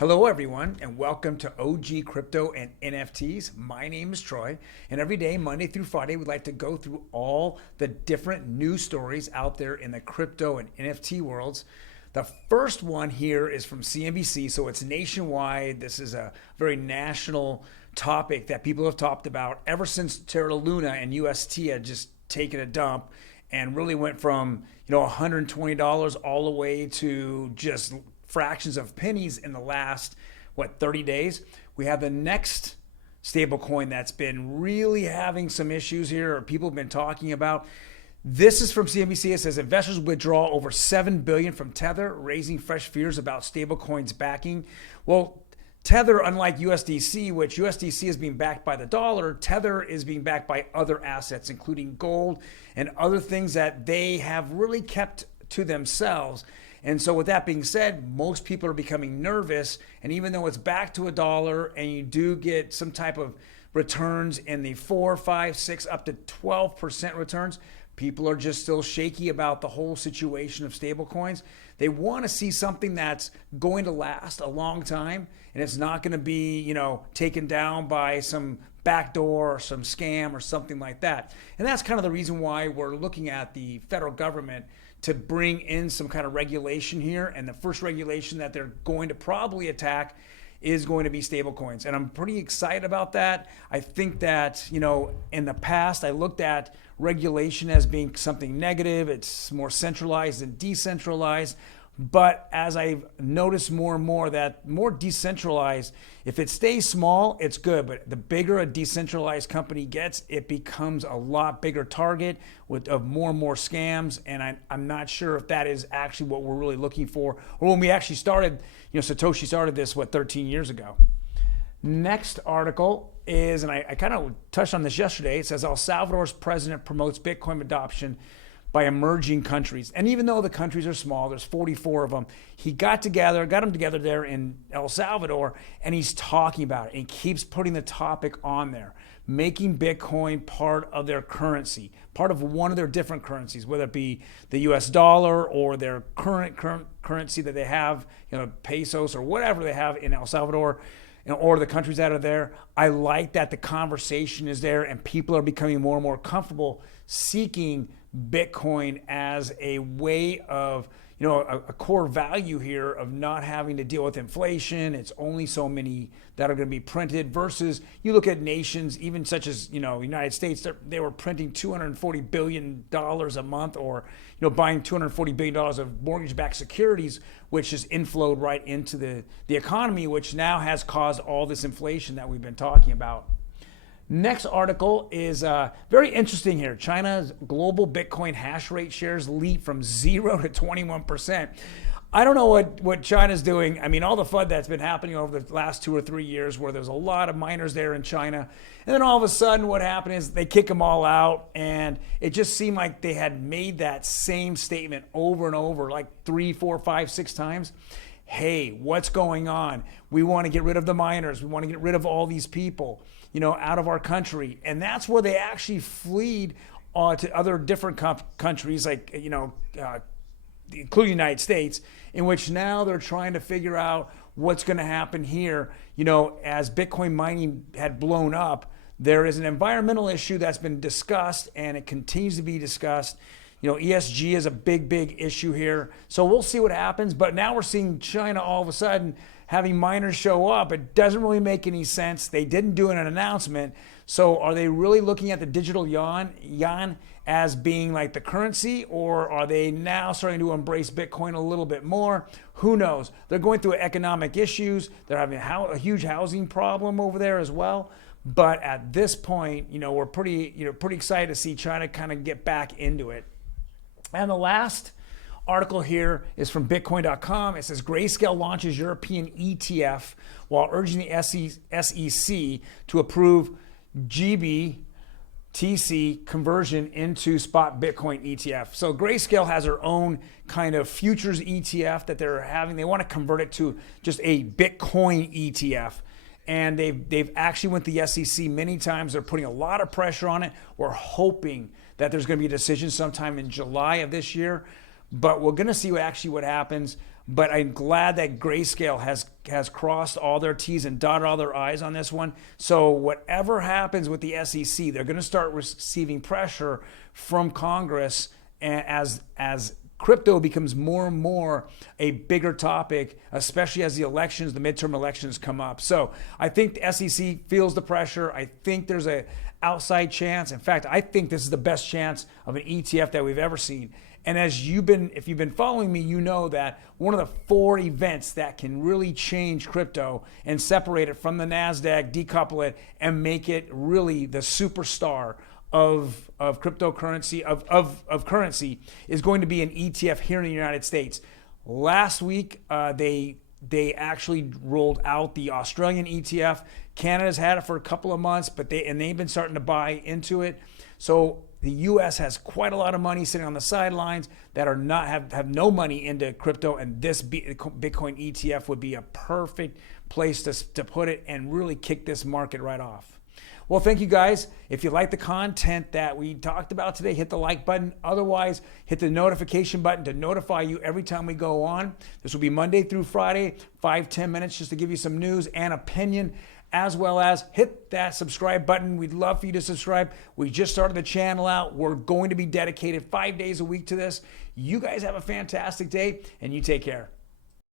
Hello, everyone, and welcome to OG Crypto and NFTs. My name is Troy, and every day, Monday through Friday, we'd like to go through all the different news stories out there in the crypto and NFT worlds. The first one here is from CNBC, so it's nationwide. This is a very national topic that people have talked about ever since Terra Luna and UST had just taken a dump and really went from $120 all the way to just fractions of pennies in the last 30 days. We have the next stablecoin that's been really having some issues here, or people have been talking about. This is from CNBC. It says investors withdraw over $7 billion from Tether, raising fresh fears about stablecoins backing. Well, Tether, unlike USDC, which USDC is being backed by the dollar, Tether is being backed by other assets, including gold and other things that they have really kept to themselves. And so with that being said, most people are becoming nervous. And even though it's back to a dollar and you do get some type of returns in the 4, 5, 6, up to 12% returns, people are just still shaky about the whole situation of stablecoins. They want to see something that's going to last a long time and it's not going to be, taken down by some backdoor or some scam or something like that. And that's kind of the reason why we're looking at the federal government to bring in some kind of regulation here. And the first regulation that they're going to probably attack is going to be stablecoins. And I'm pretty excited about that. I think that, in the past, I looked at regulation as being something negative. It's more centralized than decentralized. But as I've noticed more and more that more decentralized, if it stays small, it's good. But the bigger a decentralized company gets, it becomes a lot bigger target of more and more scams. And I'm not sure if that is actually what we're really looking for. Or when we actually started, Satoshi started this, 13 years ago. Next article is, and I kind of touched on this yesterday, it says El Salvador's president promotes Bitcoin adoption by emerging countries. And even though the countries are small, there's 44 of them, he got them together there in El Salvador, and he's talking about it and keeps putting the topic on there, making Bitcoin part of their currency, part of one of their different currencies, whether it be the US dollar or their current currency that they have, pesos or whatever they have in El Salvador, or the countries that are there. I like that the conversation is there and people are becoming more and more comfortable seeking Bitcoin as a way of, a core value here of not having to deal with inflation. It's only so many that are going to be printed versus you look at nations, even such as, United States, they were printing $240 billion a month or, buying $240 billion of mortgage-backed securities, which just inflowed right into the economy, which now has caused all this inflation that we've been talking about. Next article is very interesting here. China's global Bitcoin hash rate shares leap from 0 to 21%. I don't know what China's doing. I mean, all the FUD that's been happening over the last 2 or 3 years where there's a lot of miners there in China. And then all of a sudden what happened is they kick them all out. And it just seemed like they had made that same statement over and over, like 3, 4, 5, 6 times. Hey, what's going on? We want to get rid of the miners. We want to get rid of all these people, out of our country. And that's where they actually fled to other different countries, like, including the United States, in which now they're trying to figure out what's going to happen here. As Bitcoin mining had blown up, there is an environmental issue that's been discussed and it continues to be discussed. ESG is a big issue here. So we'll see what happens. But now we're seeing China all of a sudden having miners show up. It doesn't really make any sense. They didn't do an announcement. So are they really looking at the digital yuan as being like the currency, or are they now starting to embrace Bitcoin a little bit more? Who knows? They're going through economic issues. They're having a huge housing problem over there as well. But at this point, we're pretty excited to see China kind of get back into it. And the last article here is from Bitcoin.com. It says Grayscale launches European ETF while urging the SEC to approve GBTC conversion into spot Bitcoin ETF. So Grayscale has their own kind of futures ETF that they're having. They want to convert it to just a Bitcoin ETF. And they've actually went to the SEC many times. They're putting a lot of pressure on it. We're hoping that there's going to be a decision sometime in July of this year. But we're going to see what happens. but I'm glad that Grayscale has crossed all their T's and dotted all their I's on this one. So whatever happens with the SEC, they're going to start receiving pressure from Congress as crypto becomes more and more a bigger topic, especially as the midterm elections come up. So I think the SEC feels the pressure. I think there's a outside chance. In fact, I think this is the best chance of an ETF that we've ever seen. And if you've been following me, you know that one of the 4 events that can really change crypto and separate it from the NASDAQ, decouple it, and make it really the superstar of cryptocurrency, of currency, is going to be an ETF here in the United States. Last week, they actually rolled out the Australian ETF. Canada's had it for a couple of months, but they've been starting to buy into it. So the U.S. has quite a lot of money sitting on the sidelines that have no money into crypto, and this Bitcoin ETF would be a perfect place to put it and really kick this market right off. Well, thank you guys. If you like the content that we talked about today, hit the like button. Otherwise, hit the notification button to notify you every time we go on. This will be Monday through Friday, 5-10 minutes just to give you some news and opinion, as well as hit that subscribe button. We'd love for you to subscribe. We just started the channel out. We're going to be dedicated 5 days a week to this. You guys have a fantastic day, and you take care.